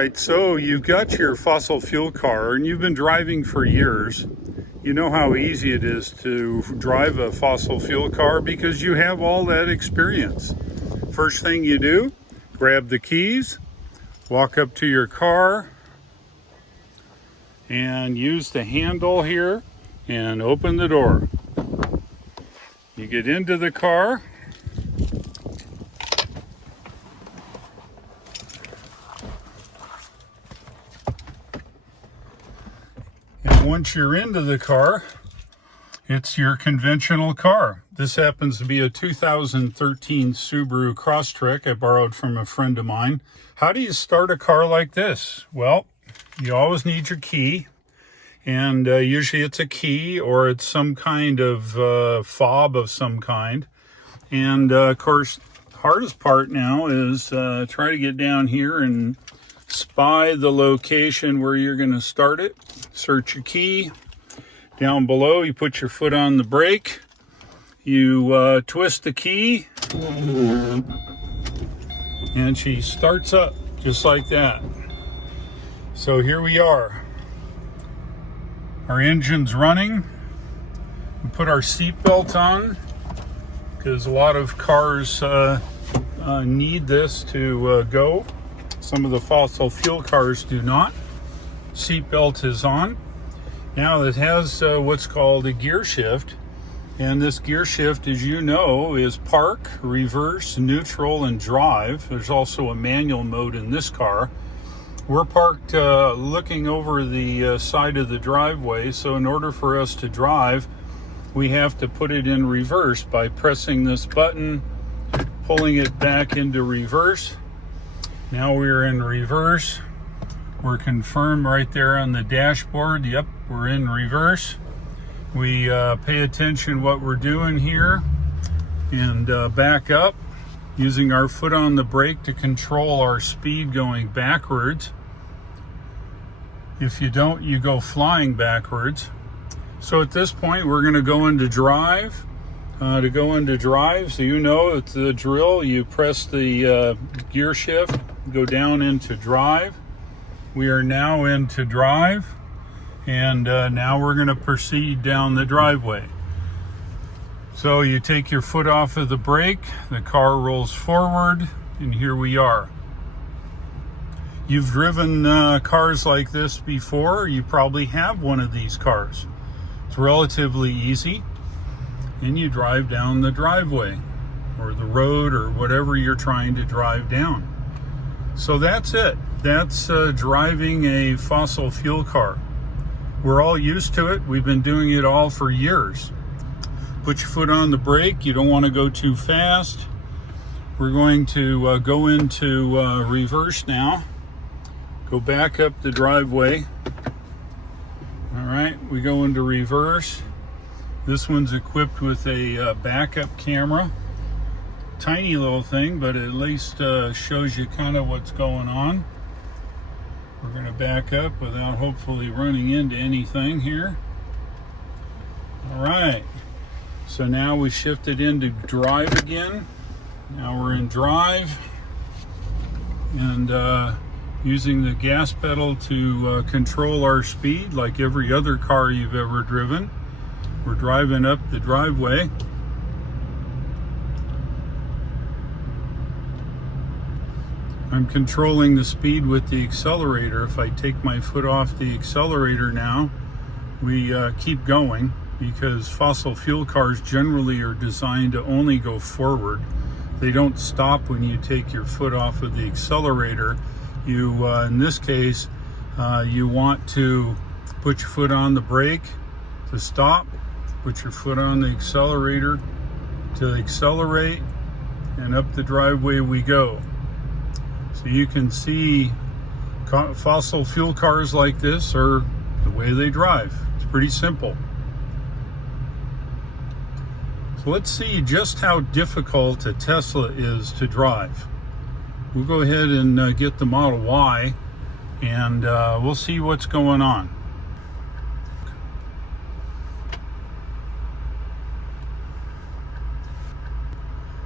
right, so you've got your fossil fuel car and you've been driving for years. You know how easy it is to drive a fossil fuel car because you have all that experience. First thing you do, grab the keys, walk up to your car, and use the handle here and open the door. You get into the car. And once you're into the car, it's your conventional car. This happens to be a 2013 Subaru Crosstrek I borrowed from a friend of mine. How do you start a car like this? Well, you always need your key. And usually it's a key or it's some kind of fob of some kind. And of course, hardest part now is try to get down here and spy the location where you're going to start it. Search your key. Down below, you put your foot on the brake. You twist the key. And she starts up just like that. So here we are. Our engine's running. We put our seatbelt on because a lot of cars need this to go. Some of the fossil fuel cars do not. Seatbelt is on. Now it has what's called a gear shift. And this gear shift, as you know, is park, reverse, neutral, and drive. There's also a manual mode in this car. We're parked looking over the side of the driveway, so in order for us to drive, we have to put it in reverse by pressing this button, pulling it back into reverse. Now we're in reverse. We're confirmed right there on the dashboard. Yep, we're in reverse. We pay attention what we're doing here and back up, using our foot on the brake to control our speed going backwards. If you don't, you go flying backwards. So at this point, we're going to go into drive. To go into drive, so you know it's the drill. You press the gear shift, go down into drive. We are now into drive, and now we're going to proceed down the driveway. So you take your foot off of the brake, the car rolls forward, and here we are. You've driven cars like this before. You probably have one of these cars. It's relatively easy, and you drive down the driveway or the road or whatever you're trying to drive down. So that's it. That's driving a fossil fuel car. We're all used to it. We've been doing it all for years. Put your foot on the brake. You don't want to go too fast. We're going to go into reverse now. Go back up the driveway. All right, we go into reverse. This one's equipped with a backup camera. Tiny little thing, but at least shows you kind of what's going on. We're going to back up without hopefully running into anything here. All right, so now we shifted into drive again. Now we're in drive, and using the gas pedal to control our speed like every other car you've ever driven. We're driving up the driveway. I'm controlling the speed with the accelerator. If I take my foot off the accelerator now, we keep going because fossil fuel cars generally are designed to only go forward. They don't stop when you take your foot off of the accelerator. You, in this case, you want to put your foot on the brake to stop, put your foot on the accelerator to accelerate, and up the driveway we go. So you can see fossil fuel cars like this are the way they drive. It's pretty simple. So let's see just how difficult a Tesla is to drive. We'll go ahead and get the Model Y, and we'll see what's going on.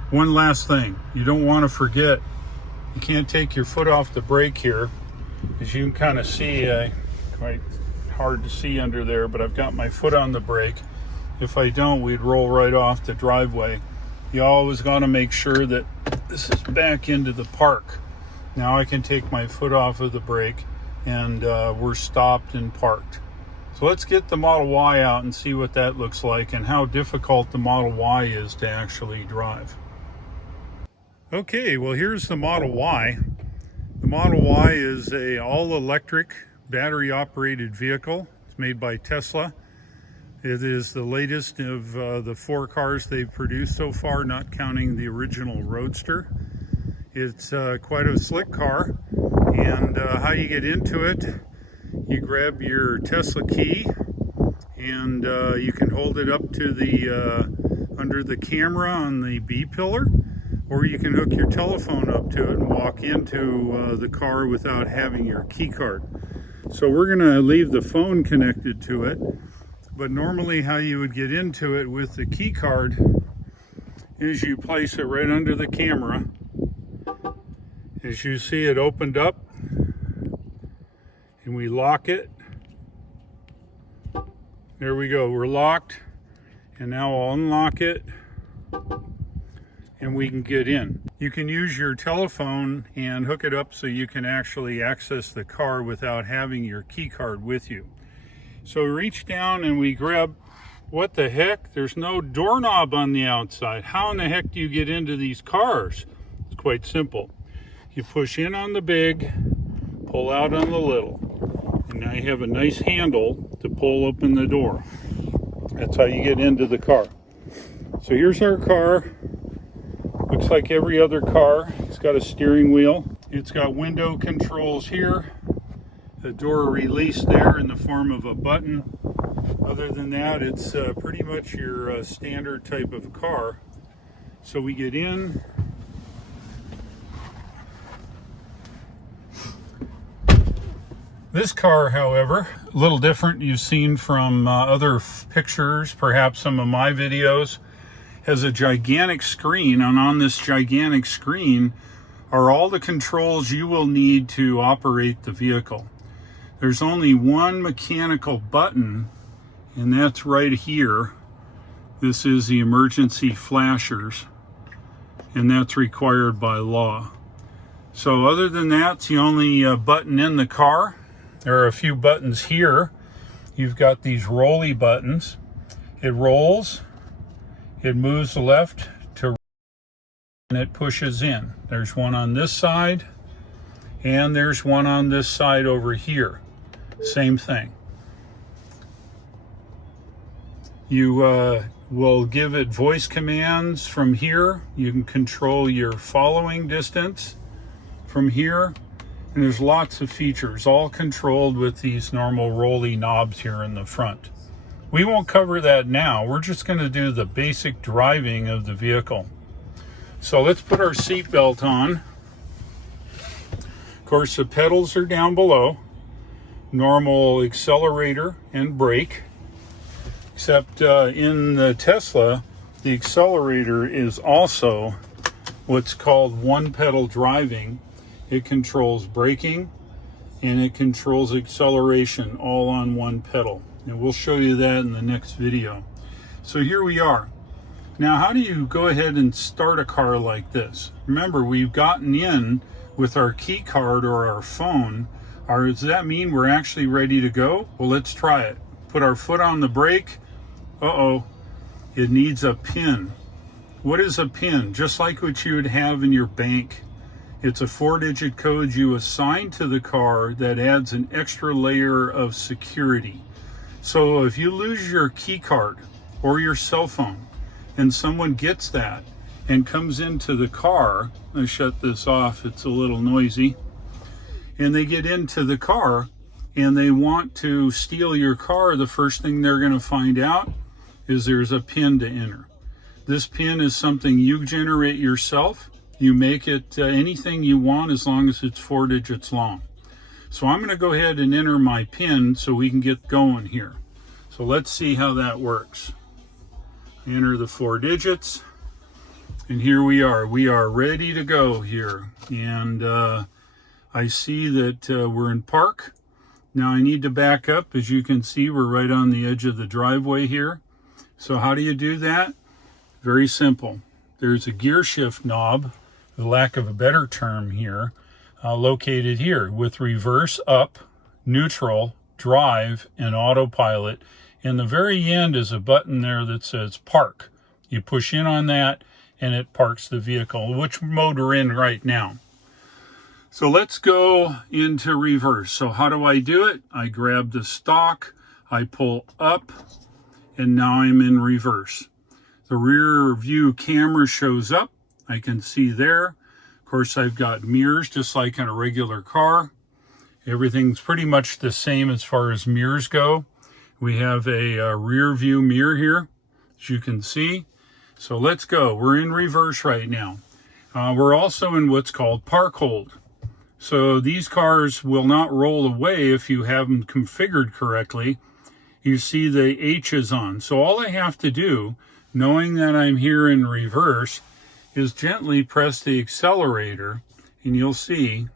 One last thing, you don't want to forget, you can't take your foot off the brake here. As you can kind of see, quite hard to see under there, but I've got my foot on the brake. If I don't, we'd roll right off the driveway. You always got to make sure that this is back into the park. Now I can take my foot off of the brake and we're stopped and parked. So let's get the Model Y out and see what that looks like and how difficult the Model Y is to actually drive. Okay, well here's the Model Y. The Model Y is a all-electric battery-operated vehicle. It's made by Tesla. It is the latest of the 4 cars they've produced so far, not counting the original Roadster. It's quite a slick car, and how you get into it, you grab your Tesla key and you can hold it up to the under the camera on the B pillar, or you can hook your telephone up to it and walk into the car without having your key card. So we're going to leave the phone connected to it, but normally how you would get into it with the key card is you place it right under the camera. As you see, it opened up and we lock it. There we go, we're locked. And now I'll unlock it and we can get in. You can use your telephone and hook it up so you can actually access the car without having your key card with you. So we reach down and we grab, what the heck? There's no doorknob on the outside. How in the heck do you get into these cars? It's quite simple. You push in on the big, pull out on the little, and now you have a nice handle to pull open the door. That's how you get into the car. So here's our car. Looks like every other car. It's got a steering wheel. It's got window controls here. The door release there in the form of a button. Other than that, it's pretty much your standard type of car. So we get in. This car, however, a little different. You've seen from other pictures, perhaps some of my videos, has a gigantic screen, and on this gigantic screen are all the controls you will need to operate the vehicle. There's only one mechanical button, and that's right here. This is the emergency flashers, and that's required by law. So other than that, it's the only button in the car. There are a few buttons here. You've got these rolly buttons. It rolls, it moves left to right, and it pushes in. There's one on this side, and there's one on this side over here. Same thing. You will give it voice commands from here. You can control your following distance from here. And there's lots of features, all controlled with these normal rolly knobs here in the front. We won't cover that now. We're just going to do the basic driving of the vehicle. So let's put our seatbelt on. Of course, the pedals are down below. Normal accelerator and brake. Except in the Tesla, the accelerator is also what's called one pedal driving. It controls braking and it controls acceleration all on one pedal. And we'll show you that in the next video. So here we are. Now, how do you go ahead and start a car like this? Remember, we've gotten in with our key card or our phone. Does that mean we're actually ready to go? Well, let's try it. Put our foot on the brake. Uh-oh, it needs a PIN. What is a PIN? Just like what you would have in your bank. It's a 4-digit code you assign to the car that adds an extra layer of security. So if you lose your key card or your cell phone and someone gets that and comes into the car, I shut this off, it's a little noisy, and they get into the car and they want to steal your car, the first thing they're going to find out is there's a PIN to enter. This PIN is something you generate yourself. You make it anything you want as long as it's 4 digits long. So I'm going to go ahead and enter my PIN so we can get going here. So let's see how that works. Enter the 4 digits, and here we are. We are ready to go here. And I see that we're in park. Now I need to back up. As you can see, we're right on the edge of the driveway here. So how do you do that? Very simple. There's a gear shift knob, for lack of a better term here, located here with reverse, up, neutral, drive, and autopilot. And the very end is a button there that says park. You push in on that and it parks the vehicle, which mode we're in right now. So let's go into reverse. So how do I do it? I grab the stalk, I pull up, and now I'm in reverse. The rear view camera shows up. I can see there. Of course, I've got mirrors just like in a regular car. Everything's pretty much the same as far as mirrors go. We have a rear view mirror here, as you can see. So let's go. We're in reverse right now. We're also in what's called park hold. So these cars will not roll away if you have them configured correctly. You see the H is on. So all I have to do, knowing that I'm here in reverse, is gently press the accelerator, and you'll see,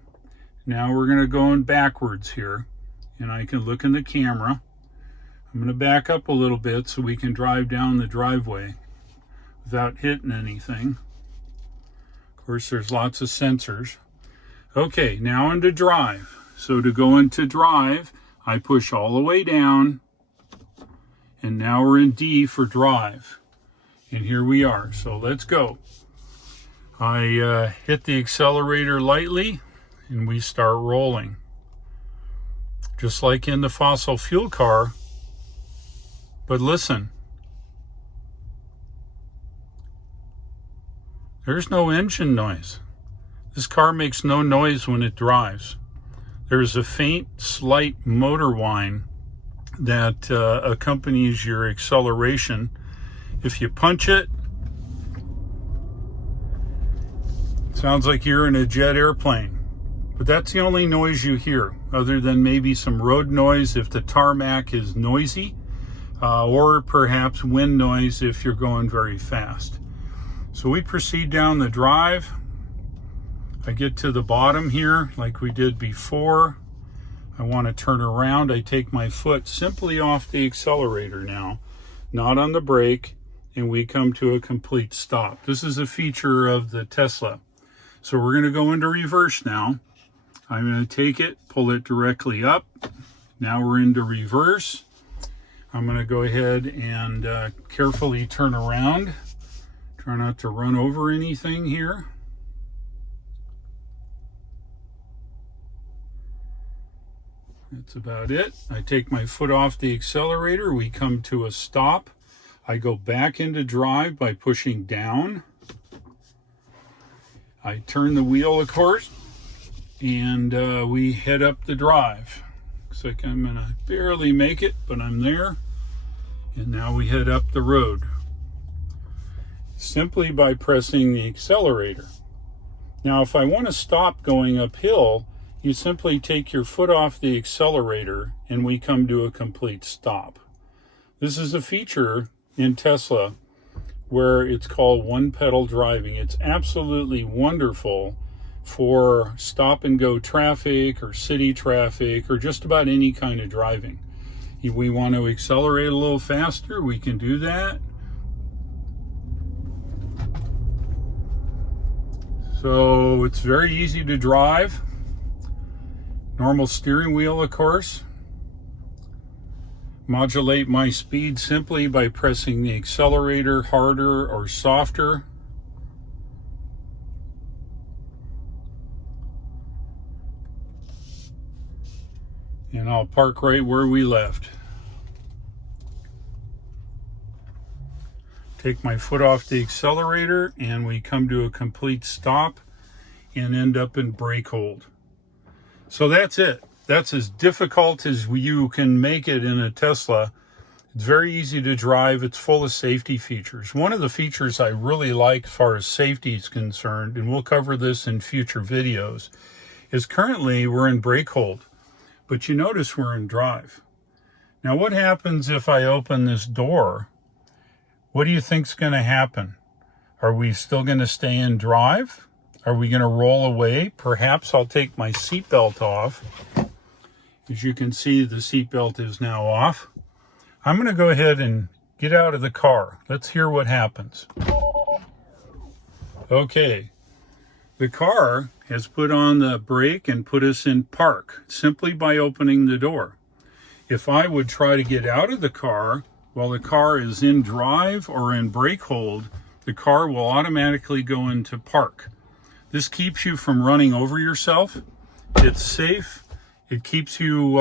now we're going to go in backwards here, and I can look in the camera. I'm going to back up a little bit so we can drive down the driveway without hitting anything. Of course, there's lots of sensors. Okay, now into drive. So to go into drive, I push all the way down, and now we're in D for drive. And here we are. So let's go. I hit the accelerator lightly, and we start rolling. Just like in the fossil fuel car. But listen. There's no engine noise. This car makes no noise when it drives. There's a faint, slight motor whine that accompanies your acceleration. If you punch it, sounds like you're in a jet airplane. But that's the only noise you hear, other than maybe some road noise if the tarmac is noisy, or perhaps wind noise if you're going very fast. So we proceed down the drive. I get to the bottom here like we did before. I want to turn around. I take my foot simply off the accelerator now, not on the brake, and we come to a complete stop. This is a feature of the Tesla. So we're going to go into reverse now. I'm going to take it, pull it directly up. Now we're into reverse. I'm going to go ahead and carefully turn around. Try not to run over anything here. That's about it. I take my foot off the accelerator. We come to a stop. I go back into drive by pushing down. I turn the wheel, of course, and we head up the drive. Looks like I'm going to barely make it, but I'm there. And now we head up the road. Simply by pressing the accelerator. Now, if I want to stop going uphill, you simply take your foot off the accelerator and we come to a complete stop. This is a feature in Tesla where it's called one pedal driving. It's absolutely wonderful for stop and go traffic or city traffic or just about any kind of driving. If we want to accelerate a little faster, we can do that. So it's very easy to drive. Normal steering wheel, of course. Modulate my speed simply by pressing the accelerator harder or softer. And I'll park right where we left. Take my foot off the accelerator and we come to a complete stop and end up in brake hold. So that's it. That's as difficult as you can make it in a Tesla. It's very easy to drive. It's full of safety features. One of the features I really like as far as safety is concerned, and we'll cover this in future videos, is currently we're in brake hold, but you notice we're in drive. Now what happens if I open this door? What do you think's going to happen? Are we still going to stay in drive? Are we going to roll away? Perhaps I'll take my seatbelt off. As you can see, the seatbelt is now off. I'm going to go ahead and get out of the car. Let's hear what happens. Okay. The car has put on the brake and put us in park simply by opening the door. If I would try to get out of the car while the car is in drive or in brake hold, the car will automatically go into park. This keeps you from running over yourself. It's safe. It keeps you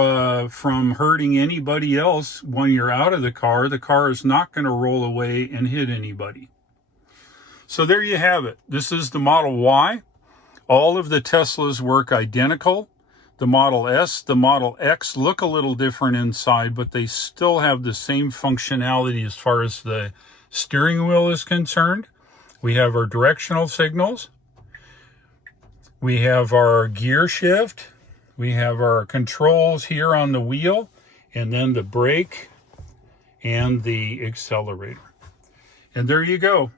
from hurting anybody else when you're out of the car. The car is not going to roll away and hit anybody. So there you have it. This is the Model Y. All of the Teslas work identical. The Model S, the Model X look a little different inside, but they still have the same functionality as far as the steering wheel is concerned. We have our directional signals. We have our gear shift. We have our controls here on the wheel, and then the brake and the accelerator. And there you go.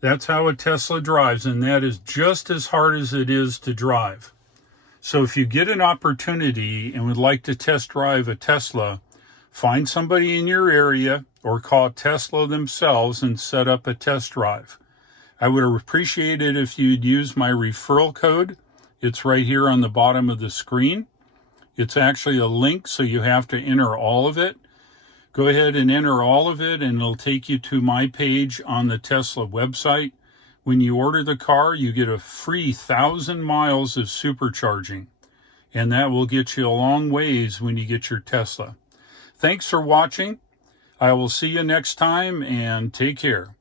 That's how a Tesla drives, and that is just as hard as it is to drive. So if you get an opportunity and would like to test drive a Tesla, find somebody in your area or call Tesla themselves and set up a test drive. I would appreciate it if you'd use my referral code. It's right here on the bottom of the screen. It's actually a link, so you have to enter all of it. Go ahead and enter all of it, and it'll take you to my page on the Tesla website. When you order the car, you get a free 1,000 miles of supercharging, and that will get you a long ways when you get your Tesla. Thanks for watching. I will see you next time, and take care.